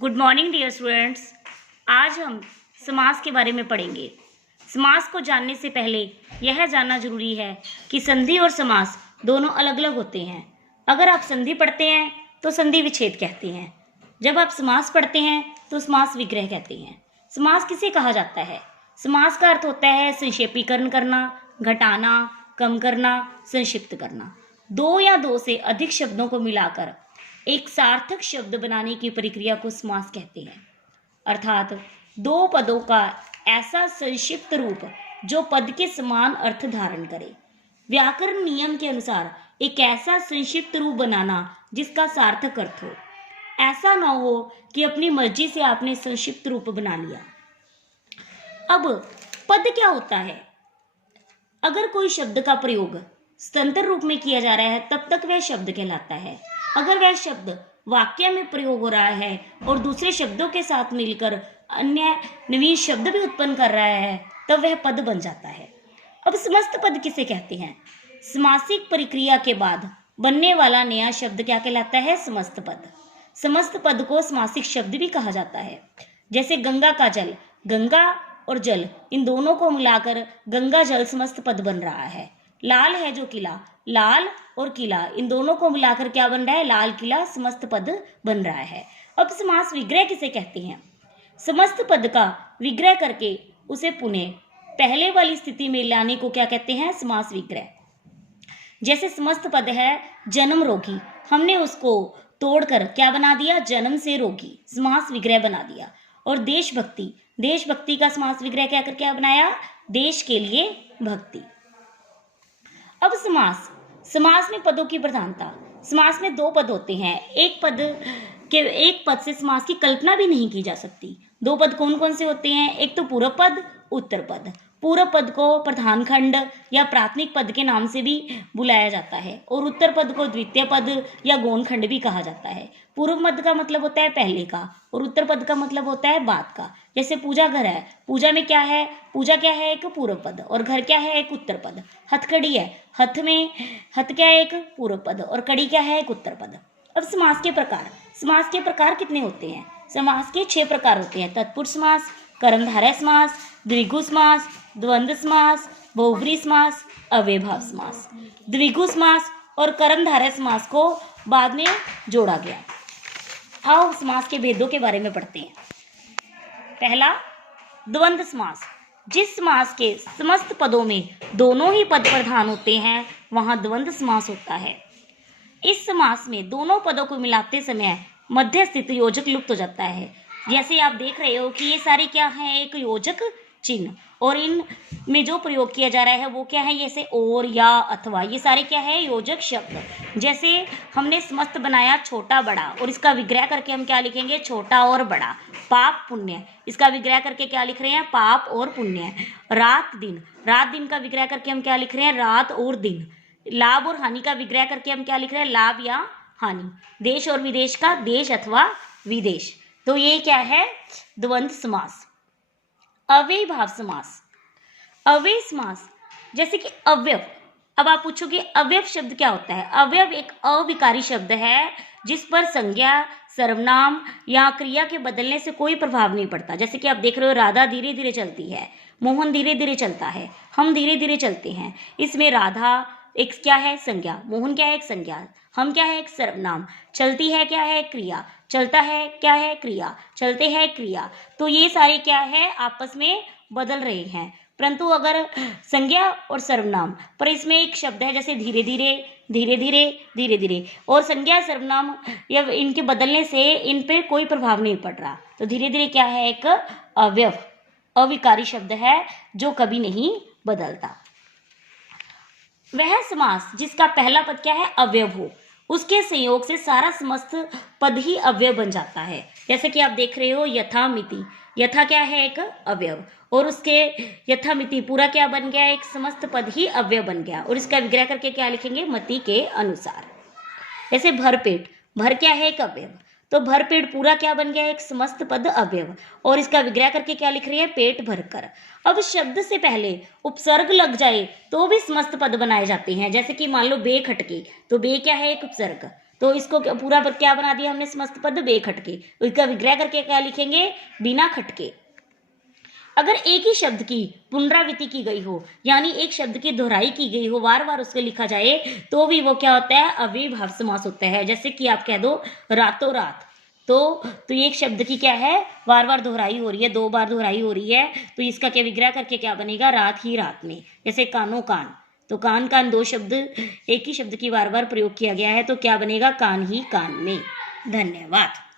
Good morning dear students. आज हम समास के बारे में पढ़ेंगे। समास को जानने से पहले यह जानना जरूरी है कि संधि और समास दोनों अलग अलग होते हैं। अगर आप संधि पढ़ते हैं तो संधि विच्छेद कहते हैं, जब आप समास पढ़ते हैं तो समास विग्रह कहते हैं। समास किसे कहा जाता है? समास का अर्थ होता है संक्षेपीकरण करना, घटाना, कम करना, संक्षिप्त करना। दो या दो से अधिक शब्दों को मिलाकर एक सार्थक शब्द बनाने की प्रक्रिया को समास कहते हैं। अर्थात दो पदों का ऐसा संक्षिप्त रूप जो पद के समान अर्थ धारण करे। व्याकरण नियम के अनुसार एक ऐसा संक्षिप्त रूप बनाना जिसका सार्थक अर्थ हो। ऐसा न हो कि अपनी मर्जी से आपने संक्षिप्त रूप बना लिया। अब पद क्या होता है? अगर कोई शब्द का प्रयोग स्वतंत्र रूप में किया जा रहा है तब तक वह शब्द कहलाता है। अगर वह शब्द वाक्य में प्रयोग हो रहा है और दूसरे शब्दों के साथ मिलकर अन्य नवीन शब्द भी उत्पन्न कर रहा है तब वह पद बन जाता है। अब समस्त पद किसे कहते हैं? समासिक प्रक्रिया के बाद बनने वाला नया शब्द क्या कहलाता है? समस्त पद। समस्त पद को समासिक शब्द भी कहा जाता है। जैसे गंगा का जल, गंगा और जल इन दोनों को मिलाकर गंगा जल समस्त पद बन रहा है। लाल है जो किला, लाल और किला इन दोनों को मिलाकर क्या बन रहा है? लाल किला समस्त पद बन रहा है। अब समास विग्रह किसे कहते हैं? समस्त पद का विग्रह करके उसे पुनः पहले वाली स्थिति में लाने को क्या कहते हैं? समास विग्रह। जैसे समस्त पद है जन्म रोगी, हमने उसको तोड़कर क्या बना दिया? जन्म से रोगी, समास विग्रह बना दिया। और देशभक्ति, देशभक्ति का समास विग्रह क्या करके क्या बनाया? देश के लिए भक्ति। अब समास, समास में पदों की प्रधानता। समास में दो पद होते हैं। एक पद से समास की कल्पना भी नहीं की जा सकती। दो पद कौन कौन से होते हैं? एक तो पूर्व पद, उत्तर पद। पूर्व पद को प्रधान खंड या प्राथमिक पद के नाम से भी बुलाया जाता है और उत्तर पद को द्वितीय पद या गौण खंड भी कहा जाता है। पूर्व पद का मतलब होता है पहले का और उत्तर पद का मतलब होता है बाद का। जैसे पूजा घर है, पूजा में क्या है? पूजा क्या है? एक पूर्व पद। और घर क्या है? एक उत्तर पद। हथकड़ी है, हथ क्या है? एक पूर्व पद। और कड़ी क्या है? एक उत्तर पद। अब समास के प्रकार। समास के प्रकार कितने होते हैं? समास के 6 प्रकार होते हैं। तत्पुरुष समास, कर्मधारय समास, द्विगु समास, द्वंद्व समास, बहुब्रीहि समास, अव्ययभाव समास। द्विगु समास और कर्मधारय समास को बाद में जोड़ा गया। आओ समास के भेदों के बारे में पढ़ते हैं। पहला, द्वंद्व समास। जिस समास के समस्त पदों में दोनों ही पद प्रधान होते हैं वहां द्वंद्व समास होता है। इस समास में दोनों पदों को मिलाते समय मध्य स्थित योजक लुप्त हो जाता है। जैसे आप देख रहे हो कि ये सारे क्या है? एक योजक चिन्ह, और इन में जो प्रयोग किया जा रहा है वो क्या है? जैसे और, या, अथवा, ये सारे क्या है? योजक शब्द। जैसे हमने समस्त बनाया छोटा बड़ा और इसका विग्रह करके हम क्या लिखेंगे? छोटा और बड़ा। पाप पुण्य, इसका विग्रह करके क्या लिख रहे हैं? पाप और पुण्य। रात दिन, रात दिन का विग्रह करके हम क्या लिख रहे हैं? रात और दिन। लाभ और हानि का विग्रह करके हम क्या लिख रहे हैं? लाभ या हानि। देश और विदेश का देश अथवा विदेश। तो ये क्या है? द्वंद्व समास। अव्ययभाव समास। अव्यय समास, जैसे कि अवयव। अब आप पूछोगे अवयव शब्द क्या होता है? अवयव एक अविकारी शब्द है जिस पर संज्ञा, सर्वनाम या क्रिया के बदलने से कोई प्रभाव नहीं पड़ता। जैसे कि आप देख रहे हो राधा धीरे धीरे चलती है, मोहन धीरे धीरे चलता है, हम धीरे धीरे चलते हैं। इसमें राधा एक क्या है? संज्ञा। मोहन क्या है? एक संज्ञा। हम क्या है? एक सर्वनाम। चलती है क्या है? क्रिया। चलता है क्या है? क्रिया। चलते हैं क्रिया। तो ये सारे क्या है? आपस में बदल रहे हैं। परंतु अगर संज्ञा और सर्वनाम पर इसमें एक शब्द है जैसे धीरे धीरे, धीरे धीरे, धीरे धीरे, और संज्ञा सर्वनाम या इनके बदलने से इन पे कोई प्रभाव नहीं पड़ रहा। तो धीरे धीरे क्या है? एक अवयव, अविकारी शब्द है जो कभी नहीं बदलता। वह समास जिसका पहला पद क्या है? अवयव हो, उसके संयोग से सारा समस्त पद ही अवयव बन जाता है। जैसे कि आप देख रहे हो यथामिति, यथा क्या है? एक अवयव, और उसके यथामिति पूरा क्या बन गया? एक समस्त पद ही अवयव बन गया। और इसका विग्रह करके क्या लिखेंगे? मति के अनुसार। जैसे भरपेट, भर क्या है? एक अवयव, तो भरपेट पूरा क्या बन गया? एक समस्त पद अवयव, और इसका विग्रह करके क्या लिख रहे हैं? पेट भरकर। अब शब्द से पहले उपसर्ग लग जाए तो भी समस्त पद बनाए जाते हैं। जैसे कि मान लो बे खटके, तो बे क्या है? एक उपसर्ग, तो इसको पूरा पर क्या बना दिया हमने समस्त पद बेखटके। तो इसका विग्रह करके क्या लिखेंगे, बिना खटके। अगर एक ही शब्द की पुनरावृत्ति की गई हो, यानी एक शब्द की दोहराई की गई हो, बार बार उसको लिखा जाए, तो भी वो क्या होता है, अव्ययीभाव समास होता है। जैसे कि आप कह दो रातों रात, तो एक शब्द की क्या है, बार बार दोहराई हो रही है, 2 बार दोहराई हो रही है, तो इसका क्या विग्रह करके क्या बनेगा, रात ही रात में। जैसे कानो कान, तो कान कान 2 शब्द, एक ही शब्द की बार बार प्रयोग किया गया है, तो क्या बनेगा, कान ही कान में। धन्यवाद।